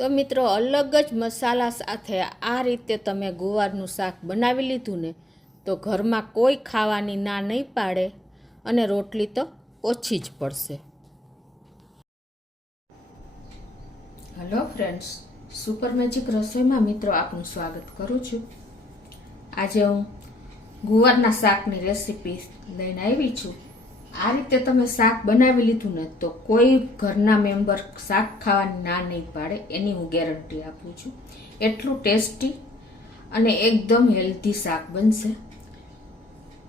તો મિત્રો અલગ જ મસાલા સાથે આ રીતે તમે ગુવારનું શાક બનાવી લીધું ને તો ઘરમાં કોઈ ખાવાની ના નહીં પાડે અને રોટલી તો ઓછી જ પડશે. હેલો ફ્રેન્ડ્સ, સુપર મેજિક રસોઈમાં મિત્રો આપનું સ્વાગત કરું છું. આજે હું ગુવારના શાકની રેસીપી લઈને આવી છું. આ રીતે તમે શાક બનાવી લીધું ને તો કોઈ ઘરના મેમ્બર શાક ખાવાની ના નહીં પાડે, એની હું ગેરંટી આપું છું. એટલું ટેસ્ટી અને એકદમ હેલ્ધી શાક બનશે.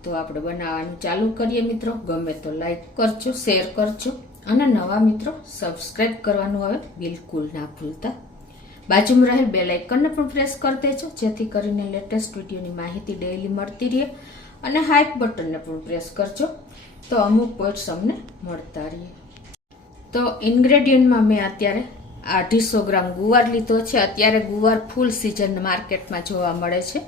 તો આપણે બનાવવાનું ચાલુ કરીએ મિત્રો. ગમે તો લાઈક કરજો, શેર કરજો અને નવા મિત્રો સબસ્ક્રાઈબ કરવાનું હવે બિલકુલ ના ભૂલતા. બાજુમાં રહેલ બેલ આઇકનને પણ પ્રેસ કરી દેજો, જેથી કરીને લેટેસ્ટ વિડીયોની માહિતી ડેઈલી મળતી રહે. અને હાઈપ બટનને પણ પ્રેસ કરજો તો અમુક પોઈન્ટ્સ અમને મળતા રહીએ. તો ઇન્ગ્રેડિયન્ટમાં મેં અત્યારે 250 ગ્રામ ગુવાર લીધો છે. અત્યારે ગુવાર ફૂલ સિઝન માર્કેટમાં જોવા મળે છે,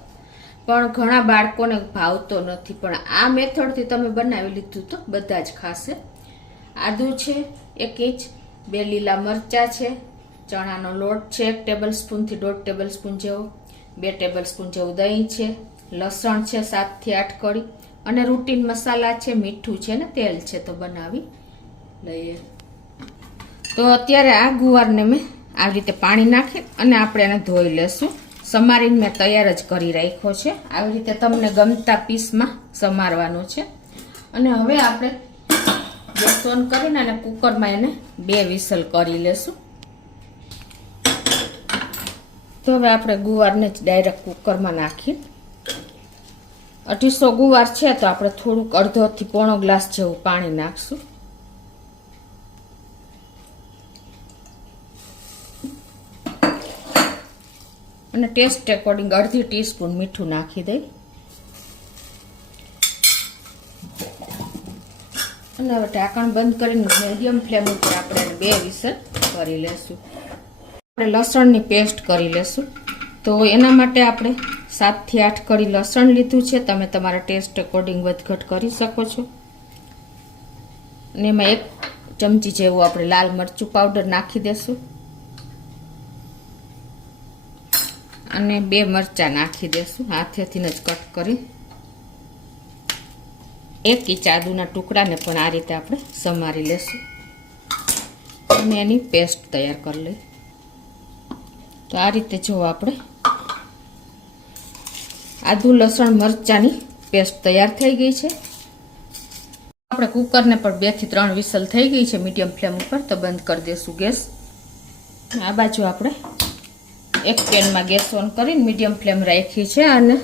પણ ઘણા બાળકોને ભાવતો નથી. પણ આ મેથડથી તમે બનાવી લીધું તો બધા જ ખાશે. આદુ છે 1 ઇંચ, 2 લીલા મરચાં છે, ચણાનો લોટ છે 1 ટેબલસ્પૂનથી 1.5 ટેબલસ્પૂન જેવો, 2 ટેબલસ્પૂન જેવું દહીં છે, લસણ છે 7 થી 8 કળી અને રૂટીન મસાલા છે, મીઠું છે ને તેલ છે. તો બનાવી લઈએ. તો અત્યારે આ ગુવારને મેં આવી રીતે પાણી નાખી અને આપણે એને ધોઈ લેશું. સમારીને મેં તૈયાર જ કરી રાખ્યો છે. આવી રીતે તમને ગમતા પીસમાં સમારવાનો છે. અને હવે આપણે ગેસ ઓન કરીને અને કુકરમાં એને 2 વિસલ કરી લેશું. તો હવે આપણે ગુવારને જ ડાયરેક્ટ કુકરમાં નાખી 250 ગુવાર છે તો આપણે થોડુંક અડધોથી પોણો ગ્લાસ જેવું પાણી નાખશું. અને ટેસ્ટ એકોર્ડિંગ અડધી ટીસ્પૂન મીઠું નાખી દઈ. અને હવે ઢાંકણ બંધ કરીને મીડિયમ ફ્લેમ ઉપર આપણે 2 વિસલ કરી લેશું. આપણે લસણની પેસ્ટ કરી લેશું. તો એના માટે આપણે 7 થી 8 કળી લસણ લીધું છે. તમે તમારા ટેસ્ટ એકોર્ડિંગ વધઘટ કરી શકો છો. અને એમાં 1 ચમચી જેવું આપણે લાલ મરચું પાવડર નાખી દેશું અને 2 મરચાં નાખી દેશું હાથેથી જ કટ કરી. 1 ઇંચ આદુના ટુકડાને પણ આ રીતે આપણે સમારી લેશું અને એની પેસ્ટ તૈયાર કરી લઈએ. તો આ રીતે જો આપણે આદુ લસણ મરચાંની પેસ્ટ તૈયાર થઈ ગઈ છે. આપણે કુકરને પણ 2 થી 3 વિસલ થઈ ગઈ છે મીડિયમ ફ્લેમ ઉપર. તો બંધ કરી દઈશું ગેસ. આ બાજુ આપણે એક પેનમાં ગેસ ઓન કરીને મીડિયમ ફ્લેમ રાખી છે અને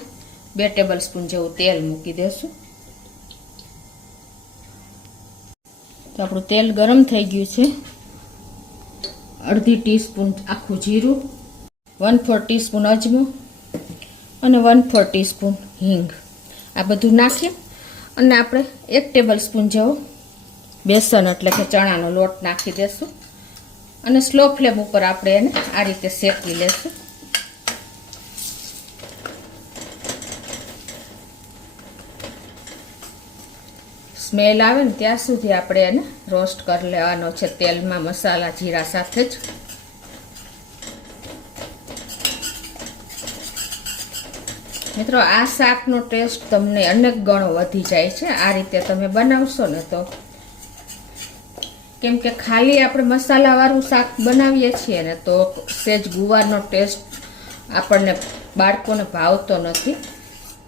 2 ટેબલસ્પૂન જેવું તેલ મૂકી દેશું. તો આપણું તેલ ગરમ થઈ ગયું છે. અડધી ટીસ્પૂન આખું જીરું, 1/4 ટીસ્પૂન અજમો અને 1/4 ટીસ્પૂન હિંગ આ બધું નાખીએ અને આપણે 1 ટેબલસ્પૂન જેવો બેસન એટલે કે ચણાનો લોટ નાખી દેશું અને સ્લો ફ્લેમ ઉપર આપણે એને આ રીતે શેકી લેશું. સ્મેલ આવે ને ત્યાં સુધી આપણે એને રોસ્ટ કરી લેવાનો છે તેલમાં મસાલા જીરા સાથે જ. મિત્રો આ શાકનો ટેસ્ટ તમને અનેક ગણો વધી જાય છે આ રીતે તમે બનાવશો ને તો. કેમ કે ખાલી આપણે મસાલાવાળું શાક બનાવીએ છીએ ને તો સેજ ગુવારનો ટેસ્ટ આપણને બાળકોને ભાવતો નથી.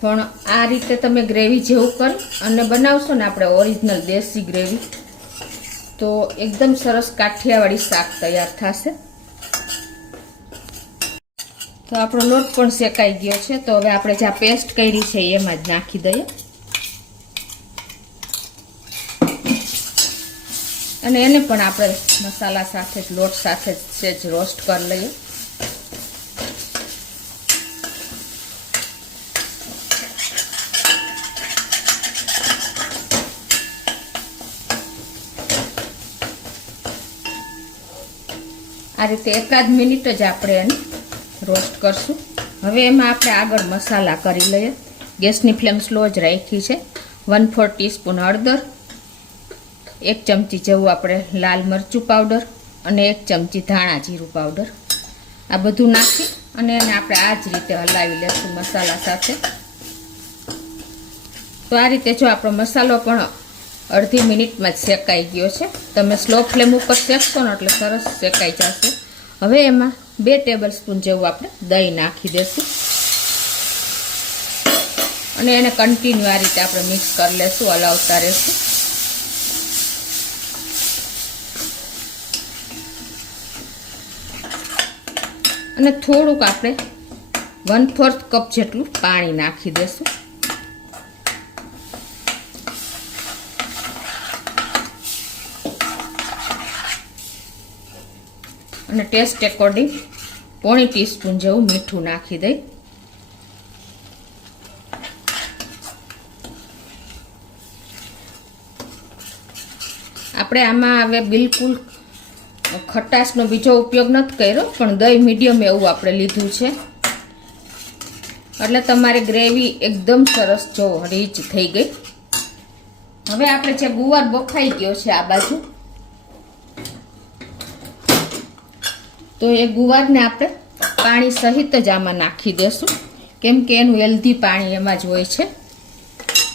પણ આ રીતે તમે ગ્રેવી જેવું કરી અને બનાવશો ને આપણે ઓરિજિનલ દેશી ગ્રેવી, તો એકદમ સરસ કાઠિયાવાડી શાક તૈયાર થશે. તો આપણો લોટ પણ શેકાઈ ગયો છે. તો હવે આપણે જે પેસ્ટ કરી છે એમાં જ નાખી દઈએ અને એને પણ આપણે મસાલા સાથે જ લોટ સાથે જ રોસ્ટ કરી લઈએ. આ રીતે 1 મિનિટ જ આપણે એને રોસ્ટ કરશું. હવે એમાં આપણે આગળ મસાલા કરી લઈએ. ગેસની ફ્લેમ સ્લો જ રાખી છે. 1/4 ટીસ્પૂન હળદર, 1 ચમચી જેવું આપણે લાલ મરચું પાવડર અને 1 ચમચી ધાણા જીરું પાવડર આ બધું નાખી અને એને આપણે આ જ રીતે હલાવી લેશું મસાલા સાથે. તો આ રીતે જો આપણો મસાલો પણ અડધી મિનિટમાં જ શેકાઈ ગયો છે. તમે સ્લો ફ્લેમ ઉપર શેકશો ને એટલે સરસ શેકાઈ જશે. હવે એમાં 2 ટેબલ સ્પૂન જેવું આપણે દહીં નાખી દઈશું અને એને કન્ટિન્યુ આ રીતે આપણે મિક્સ કરી લેશું, હલાવતા રહેશું. અને થોડુંક આપણે 1/4 કપ જેટલું પાણી નાખી દઈશું. અને ટેસ્ટ એકોર્ડિંગ 1/4 ટીસ્પૂન જેવું મીઠું નાખી દઈ. આપણે આમાં હવે બિલકુલ ખટાશનો બીજો ઉપયોગ નથી કર્યો, પણ દહીં મીડિયમ એવું આપણે લીધું છે એટલે તમારે ગ્રેવી એકદમ સરસ જો રીચ થઈ ગઈ. હવે આપણે જે ગુવાર બફાઈ ગયો છે આ બાજુ, તો એ ગુવારને આપણે પાણી સહિત જ આમાં નાખી દેશું, કેમ કે એનું હેલ્ધી પાણી એમાં જ હોય છે.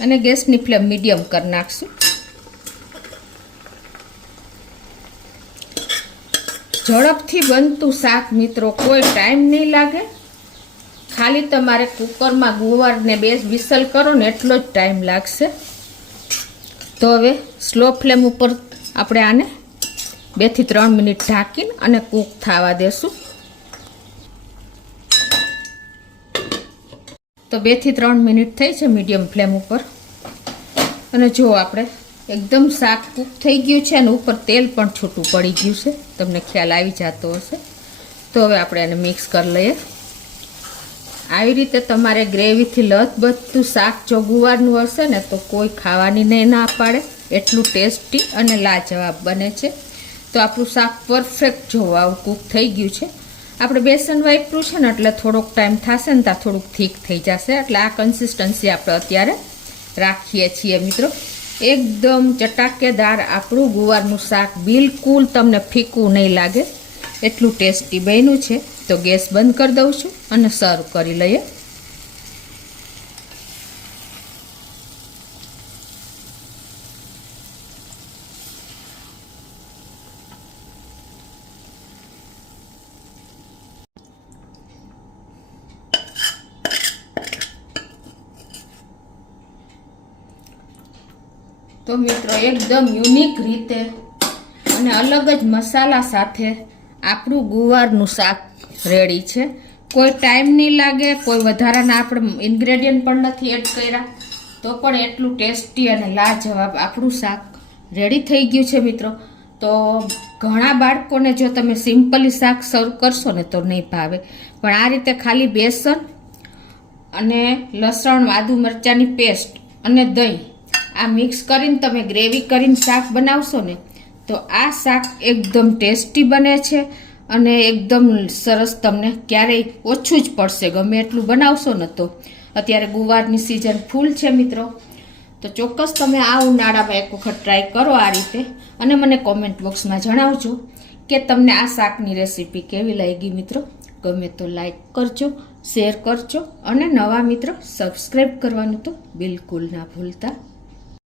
અને ગેસની ફ્લેમ મીડિયમ કરી નાખશું. ઝડપથી બનતું શાક મિત્રો, કોઈ ટાઈમ નહીં લાગે. ખાલી તમારે કુકરમાં ગુવારને 2 વિસલ કરો ને એટલો જ ટાઈમ લાગશે. તો હવે સ્લો ફ્લેમ ઉપર આપણે આને 2 થી 3 મિનિટ ઢાંકીને અને કૂક થવા દેશું. તો 2 થી 3 મિનિટ થઈ છે મીડિયમ ફ્લેમ ઉપર. અને જો આપણે એકદમ શાક કૂક થઈ ગયું છે અને ઉપર તેલ પણ છૂટું પડી ગયું છે, તમને ખ્યાલ આવી જતો હશે. તો હવે આપણે એને મિક્સ કરી લઈએ. આવી રીતે તમારે ગ્રેવીથી લથબથતું શાક જો ગુવારનું હશે ને તો કોઈ ખાવાની નહીં ના પાડે, એટલું ટેસ્ટી અને લાજવાબ બને છે. તો આપણું શાક પરફેક્ટ જો આવું કૂક થઈ ગયું છે. આપણે બેસન વાપર્યું છે ને એટલે થોડોક ટાઈમ થશે ને ત્યાં થોડુંક થીક થઈ જશે. એટલે આ કન્સિસ્ટન્સી આપણે અત્યારે રાખીએ છીએ મિત્રો. એકદમ ચટાકેદાર આપણું ગુવારનું શાક, બિલકુલ તમને ફીકું નહીં લાગે, એટલું ટેસ્ટી બન્યું છે. તો ગેસ બંધ કરી દઉં છું અને સર્વ કરી લઈએ. તો મિત્રો એકદમ યુનિક રીતે અને અલગ જ મસાલા સાથે આપણું ગુવારનું શાક રેડી છે. કોઈ ટાઈમ નહીં લાગે, કોઈ વધારાના આપણે ઇન્ગ્રેડિયન્ટ પણ નથી એડ કર્યા, તો પણ એટલું ટેસ્ટી અને લાજવાબ આપણું શાક રેડી થઈ ગયું છે મિત્રો. તો ઘણા બાળકોને જો તમે સિમ્પલી શાક સર્વ કરશો ને તો નહીં ભાવે, પણ આ રીતે ખાલી બેસન અને લસણ, આદુ મરચાંની પેસ્ટ અને દહીં આ મિક્સ કરીને તમે ગ્રેવી કરીને શાક બનાવશો ને તો આ શાક એકદમ ટેસ્ટી બને છે અને એકદમ સરસ. તમને ક્યારેય ઓછું જ પડશે, ગમે એટલું બનાવશો ને તો. અત્યારે ગુવારની સિઝન ફૂલ છે મિત્રો, તો ચોક્કસ તમે આ ઉનાળામાં એક વખત ટ્રાય કરો આ રીતે અને મને કોમેન્ટ બોક્સમાં જણાવજો કે તમને આ શાકની રેસીપી કેવી લાગી મિત્રો. ગમે તો લાઈક કરજો, શેર કરજો અને નવા મિત્રો સબસ્ક્રાઈબ કરવાનું તો બિલકુલ ના ભૂલતા.